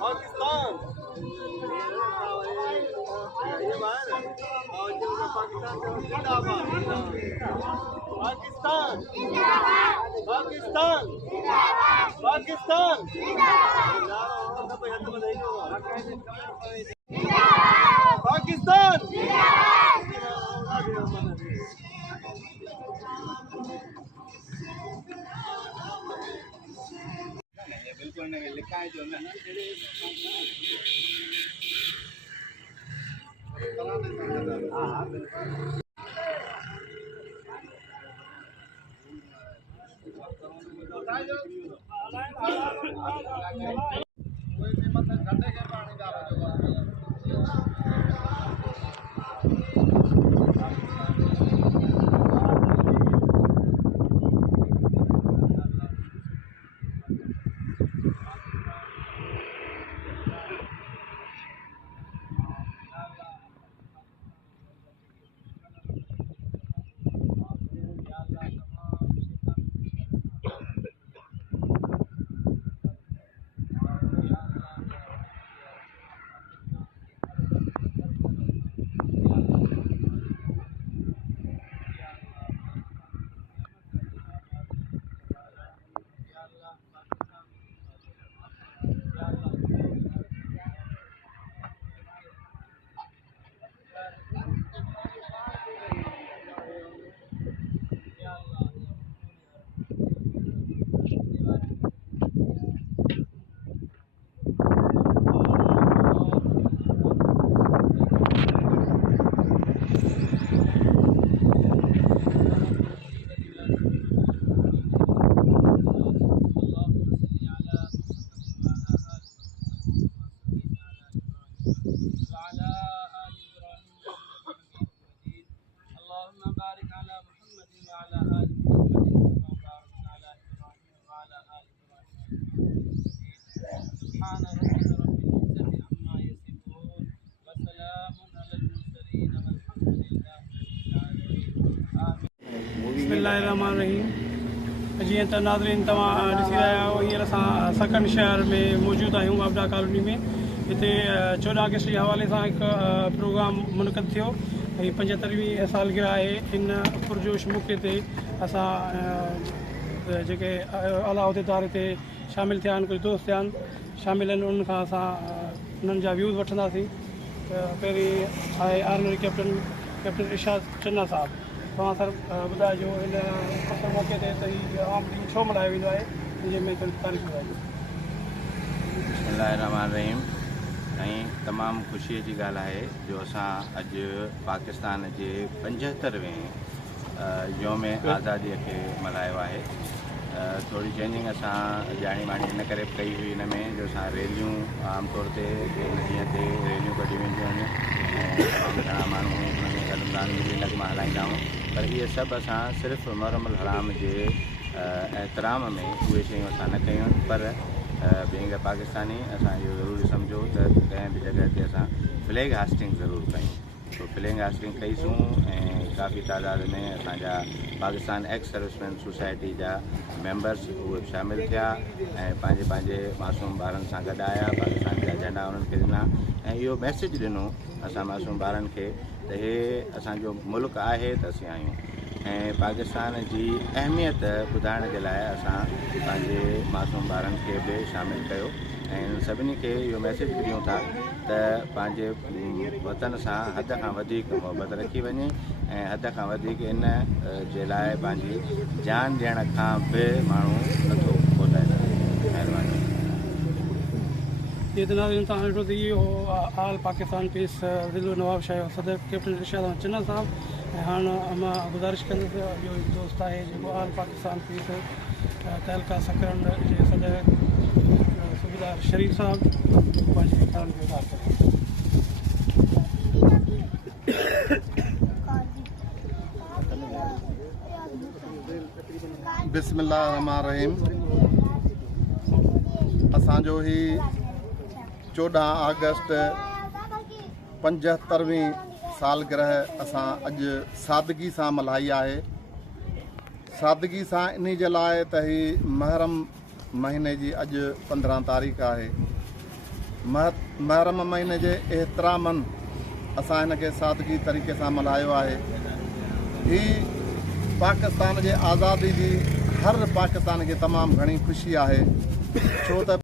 पाकिस्तान पाकिस्तान पाकिस्तान पाकिस्तान पाकिस्तान बिल्कुल नहीं लिखा है जो ना कोई भी मतलब ठंडे के पानी डालो जो बिस्मिल्लाहिर्रहमानिर्रहीम। जीअं त नाज़रीन तव्हां ॾिसी रहिया आहियो, हींअर असां सकन शहर में मौजूदु आहियूं, आबदा कॉलोनी में। हिते 14 अगस्त जे हवाले सां हिकु प्रोग्राम मुनक़द थियो ऐं 75वीं सालगिरह आहे। इन पुरजोश मौक़े ते असां जेके आला उहिदेदार हिते शामिल थिया आहिनि, कुझु दोस्त थिया आहिनि शामिल आहिनि, उन्हनि खां असां उन्हनि जा व्यूज़ वठंदासीं। त पहिरीं आहे आर्मी कैप्टन इरशाद चन्ना साहब। तव्हां सर ॿुधाइजो हिन ख़ासि मौक़े ते त हीउ आम ॾींहुं छो मल्हायो वेंदो आहे, जंहिंमें तारीख़ ॿुधाइजो। बिस्मिल्लाहिर्रहमानिर्रहीम। ऐं तमामु ख़ुशीअ जी ॻाल्हि आहे जो असां अॼु पाकिस्तान जे 75वें योम आज़ादीअ खे मल्हायो आहे। थोरी चेंजिंग असां ॼाणी माणी इन करे कई हुई हिन में जो असां रैलियूं आमतौर ते हिन ॾींहं ते रैलियूं कढियूं वेंदियूं आहिनि ऐं तमामु घणा माण्हू हुन में रमज़ान मिली नगमा हलाईंदा आहियूं, पर इहे सभु असां सिर्फ़ु मुहर्रम अल हराम जे एहतराम में उहे शयूं असां न कयूं आहिनि। पर बीइंग अ पाकिस्तानी असां इहो ज़रूरी सम्झो त कंहिं बि जॻह ते असां फ्लैग हास्टिंग ज़रूरु कयूं। तो फ्लैग हास्टिंग कईसूं ऐं काफ़ी तादाद में असांजा पाकिस्तान एक्स सर्विसमैन सोसाइटी जा मेंबर्स उहे शामिल थिया ऐं पंहिंजे मासूम ॿारनि सां गॾु आया, पाकिस्तान जा झंडा उन्हनि खे ॾिना ऐं इहो मैसेज ॾिनो असां मासूम ॿारनि खे त हे असांजो मुल्क आहे त असीं आहियूं। ऐं पाकिस्तान जी अहमियत ॿुधाइण जे लाइ असां पंहिंजे मासूम ॿारनि खे बि शामिलु कयो ऐं सभिनी खे इहो मैसेज ॾियूं था त पंहिंजे वतन सां हद खां वधीक मुहबत रखी वञे ऐं हद खां वधीक इन जे लाइ पंहिंजी जान ॾियण खां बि माण्हू नथो ॿुधाए सघे। महिरबानी। ये तो नाज़रीन तव्हां ॾिठो त इहो आल पाकिस्तान पीस दिल नवाब शाह सदर कैप्टन इरशाद चन्ना साहब। ऐं हाणे मां गुज़ारिश कंदुसि, ॿियो हिकु दोस्त आहे जेको आल पाकिस्तान पीस तहलका सकरन जे सदर सूबेदार शरीफ़ साहब पंहिंजे ख़्याल जो इज़हार करें। बिस्मिल्लाहिर्रहमानिर्रहीम। असांजो ही 14 अगस्त 75वीं सालगिरह असां अॼु सादगी सां मल्हाई आहे। सादगी सां इन जे लाइ त ही मुहर्रम महीने जी अॼु 15 तारीख़ आहे। मुहर्रम महीने जे एहतरामनि असां हिन खे सादगी तरीक़े सां मल्हायो आहे। ही पाकिस्तान जे आज़ादी जी हर पाकिस्तान खे तमामु घणी ख़ुशी आहे, छो त